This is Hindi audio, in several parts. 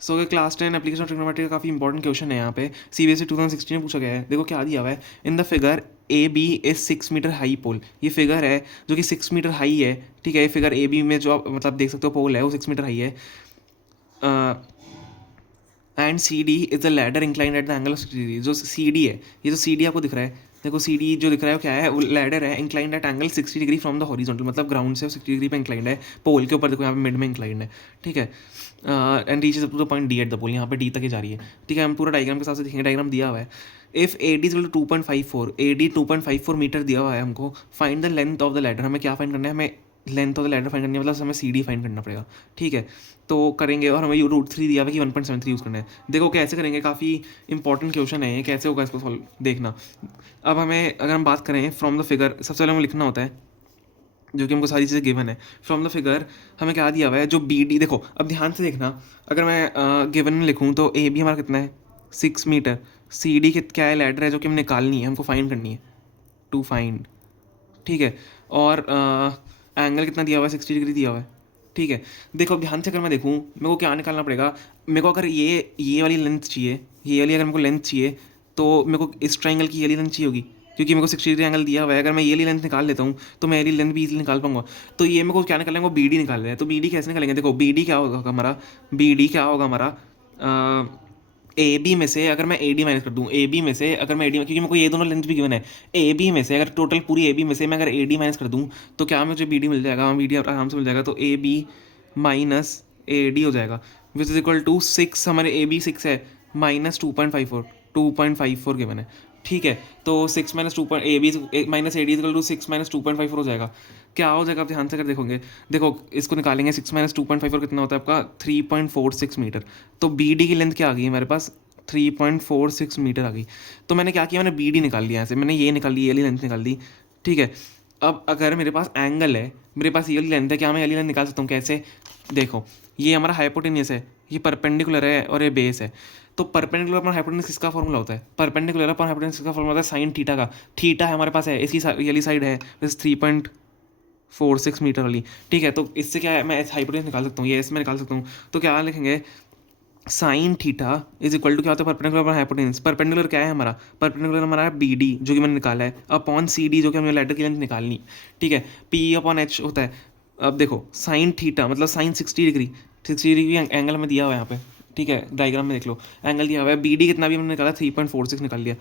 So class 10 application of trigonometry का काफ़ी इंपॉर्टेंट क्वेश्चन है यहाँ पे, CBSE 2016 में पूछा गया है। देखो क्या दिया हुआ है, in the figure A B is 6 metre high pole. ये फिगर है जो कि 6 मीटर हाई है, ठीक है। ये फिगर ए बी में जो आप मतलब देख सकते हो पोल है वो 6 मीटर हाई है। And C D is the ladder inclined at the angle of 60 degree. जो सी डी है, ये जो सी डी आपको दिख रहा है, देखो सी डी जो दिख रहा है वो क्या है, वो लैडर है inclined at angle 60 degree from the horizontal, मतलब ग्राउंड से 60 डिग्री पे इंक्लाइंड है। पोल के ऊपर देखो यहाँ पे मिड में इंक्लाइंड है, ठीक है। And reaches up to the point D at the pole, यहाँ पे डी तक ही जा रही है, ठीक है। हम पूरा डायग्राम के साथ से देखेंगे, डायग्राम दिया हुआ है। If A D is 2.54, A D 2.54 metre दिया हुआ है हमको, find the length of the ladder. हमें क्या फाइंड करना है, हमें length of the ladder find करनी है, मतलब हमें सी डी फाइंड करना पड़ेगा, ठीक है। तो करेंगे, और हमें √3 दिया हुआ है कि 1.73 यूज़ करना है। देखो कैसे करेंगे, काफ़ी इंपॉर्टेंट क्वेश्चन है ये, कैसे होगा इसको सॉल्व देखना। अब हमें अगर हम बात करें फ्रॉम द फिगर, सबसे पहले हमें लिखना होता है जो कि हमको सारी चीज़ें गिवन है। फ्रॉम द फिगर हमें क्या दिया हुआ है, जो बी डी, देखो अब ध्यान से देखना, अगर मैं गिवन में लिखूँ तो ए बी हमारा कितना है 6 मीटर, सी डी क्या है, लैडर है जो कि हमें निकालनी है, हमको फाइंड करनी है, टू फाइंड, ठीक है। और एंगल कितना दिया हुआ है, 60 डिग्री दिया हुआ है, ठीक है। देखो अब ध्यान से अगर मैं देखूँ, मेरे को क्या निकालना पड़ेगा, मेरे को अगर ये वाली लेंथ चाहिए, ये वाली अगर मेरे को लेंथ चाहिए, तो मेरे को इस ट्राइंगल की ये वाली लेंथ चाहिए होगी, क्योंकि मेरे को 60 डिग्री एंगल दिया हुआ है। अगर मैं ये वाली लेंथ निकाल लेता हूँ तो मैं ये वाली लेंथ भी इजीली निकाल पाऊंगा। तो ये मेरे को क्या निकालेंगे, वो बी डी निकाल रहे हैं। तो बी डी कैसे निकालेंगे, देखो बी डी क्या होगा हमारा, बी डी क्या होगा हमारा, ए बी में से अगर मैं ए डी माइनस कर दूँ, ए बी में से अगर मैं ए डी, क्योंकि मेरे को ये दोनों लेंथ भी गिवन है, ए बी में से अगर टोटल पूरी ए बी में से मैं अगर ए डी माइनस कर दूँ तो क्या मुझे बी डी मिल जाएगा, बी डी आराम से मिल जाएगा। तो A B minus A D हो जाएगा, विच इज इक्वल टू 6, हमारे ए बी 6 है, माइनस 2.54 गिवन है, ठीक है। तो 6 minus two point A B minus A D equal to 6 minus 2.54 हो जाएगा। क्या हो जाएगा, आप ध्यान से अगर देखोगे, देखो इसको निकालेंगे, 6 माइनस 2.54 कितना होता है आपका 3.46 मीटर। तो बी डी की लेंथ क्या आ गई हमारे पास, 3.46 मीटर आ गई। तो मैंने क्या किया, मैंने बी डी निकाल लिया, ऐसे मैंने ये निकाल ली, ये वाली लेंथ निकाल दी, ठीक है। अब अगर मेरे पास एंगल है, मेरे पास ये वाली लेंथ है, क्या मैं ये वाली लेंथ निकाल सकता हूँ, कैसे, देखो ये हमारा हाइपोटेनियस है, ये परपेंडिकुलर है और ये बेस है। तो परपेंडिकुलर अपॉन हाइपोटेनस किसका फॉर्मूला होता है, परपेंडिकुलर अपॉन हाइपोटेनस किसका फॉर्मूला होता है, साइन थीटा का। थीटा है हमारे पास है, इसकी ये वाली साइड है, बस 3.46 मीटर वाली, ठीक है। तो इससे क्या है, मैं हाइपोटेनस निकाल सकता हूँ, ये इसमें निकाल सकता हूँ। तो क्या लिखेंगे, sine theta is equal to क्या होता है, परपेंडिकुलर अपॉन हाइपोटेनस। परपेंडिकुलर क्या है हमारा, परपेंडिकुलर हमारा है बी डी जो कि मैंने निकाला है, अपॉन सी डी जो कि हमें लेटर की लेंथ निकालनी, ठीक है। पी अपॉन एच होता है। अब देखो साइन थीटा मतलब साइन 60 डिग्री, 60 डिग्री एंगल हमें दिया हुआ है यहाँ पे, ठीक है। डायग्राम में देख लो एंगल दिया हुआ है, बी डी कितना भी हमने निकाला 3.46 निकाल लिया,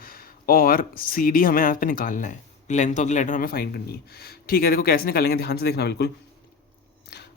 और सी डी हमें यहाँ पे निकालना है, लेंथ ऑफ द लेटर हमें फाइंड करनी है, ठीक है। देखो कैसे निकालेंगे, ध्यान से देखना बिल्कुल।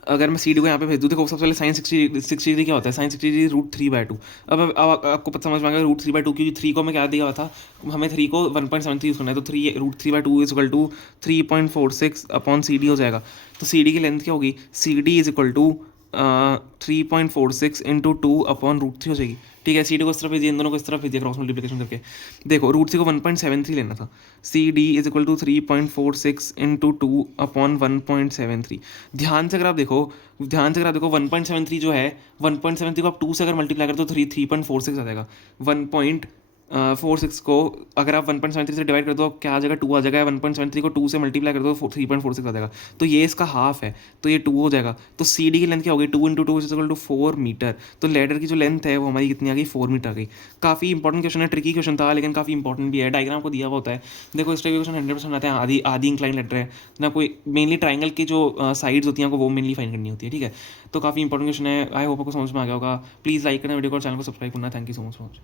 अगर मैं सी डी को यहाँ पे भेज दूँ, देखो सबसे पहले साइन 60 डिग्री क्या होता है, साइन 60 डिग्री √3/2। अब आपको पता समझ में आ गया √3/2, क्योंकि 3 को मैं क्या दिया हुआ था, हमें 3 को 1.73 यूज़ करना है, तो 3 √3/2 is equal to 3.46 upon C D हो जाएगा। तो सी डी की लेंथ क्या होगी, C D is equal to 3.46 into 2 upon √3 हो जाएगी, ठीक है। सी डी को इस तरफ भेजिए, इन दोनों को इस तरफ भेजिए क्रॉस मल्टीप्लिकेशन करके। देखो √3 को 1.73 लेना था, C D is equal to 3.46 into 2 upon 1.73। ध्यान से अगर आप देखो, 1.73 जो है, 1.73 को आप 2 से अगर मल्टीप्लाई करते हो तो 3.46 आ जाएगा। 1.46 को अगर आप 1.73 से डिवाइड कर दो, क्या आ जाएगा, 2 आ जाएगा। 1.73 को 2 से मल्टीप्लाई कर दो 3.46 आ जाएगा। तो ये इसका हाफ है, तो ये 2 हो जाएगा। तो सी डी की लेंथ क्या होगी, 2 into 2 is equal to 4 metre. तो लेडर की जो लेंथ है वो हमारी कितनी आ गई, 4 मीटर आ गई। काफ़ी इंपॉर्टेंट क्वेश्चन है, ट्रिकी क्वेश्चन था लेकिन काफ़ी इंपॉर्टेंट भी है। डायग्राम को दिया हुआ होता है, देखो इस टाइप क्वेश्चन 100% आते हैं। आधी इंक्लाइन लेटर है ना, कोई मेनली ट्राइंगल की जो साइड्स होती हैं वो मेनली फाइंड करनी होती है, ठीक है। तो काफ़ी इंपॉर्टेंट क्वेश्चन है, आई होप आपको समझ में आ गया होगा। प्लीज़ लाइक करना वीडियो को और चैनल को सब्सक्राइब करना। Thank you so much.